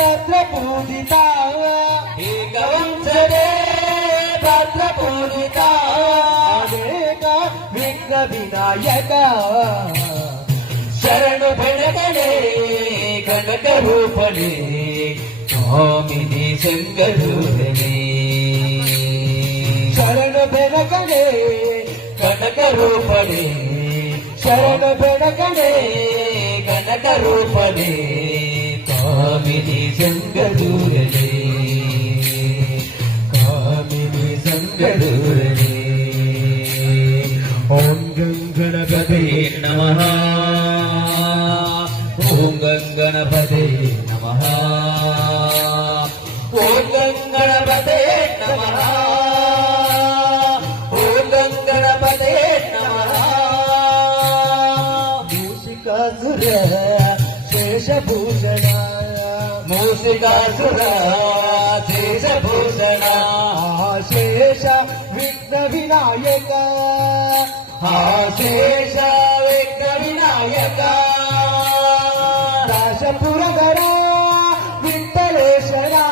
भद्रपूजिता एकवंशरे भद्रपूजिता अनेक विघ्न विनायक शरण बेड़गणे कनक रूपणे स्वामिनी शंकरूरणे शरण बेड़गणे कनक रूपणे शरण बेड़गणे कनक रूपणे कामिनी शंकरूरणे कामिनी शंकरूरणे ओम गणपतये नमः ओम गणपतये नमः ओम गणपतये नमः ओम गणपतये नमः मूषिकासुर शेषभूषण मूषिकासुर शेषभूषण शेष विघ्न विनायक शेष विघ्न विनायक दाशपुरगरा विठ्ठलेश्वरा